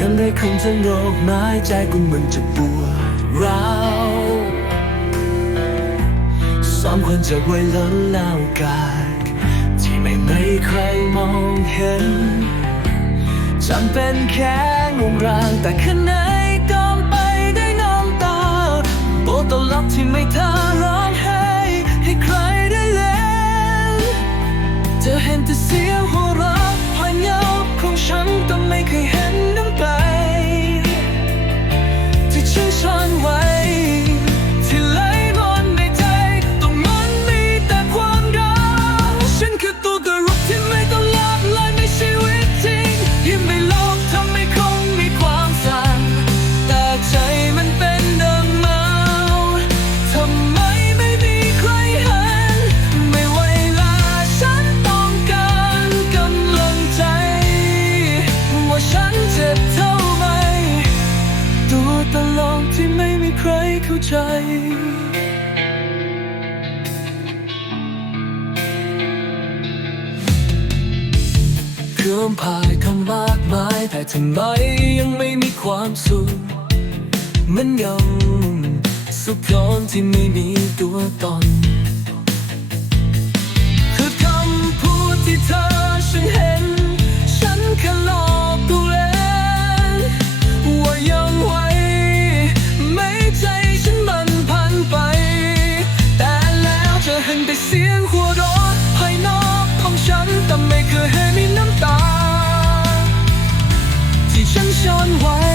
ยังได้คำจะหงโรคไม้ใจกูมันจะปวดร้าวสองคนจากไว้ล้วเล่ากายที่ไม่ไม่ใครมองเห็นจำเป็นแค่งงรางแต่ขณน ใจ เครื่องพายทำมากมาย แต่ทำไมยังไม่มีความสุขมันเงาสุขร้อนที่ไม่มีตัวตน หัวเรภายนอกของฉันแต่ไม่เคยให้มีน้ำตา ที่ฉันซ่อนไว้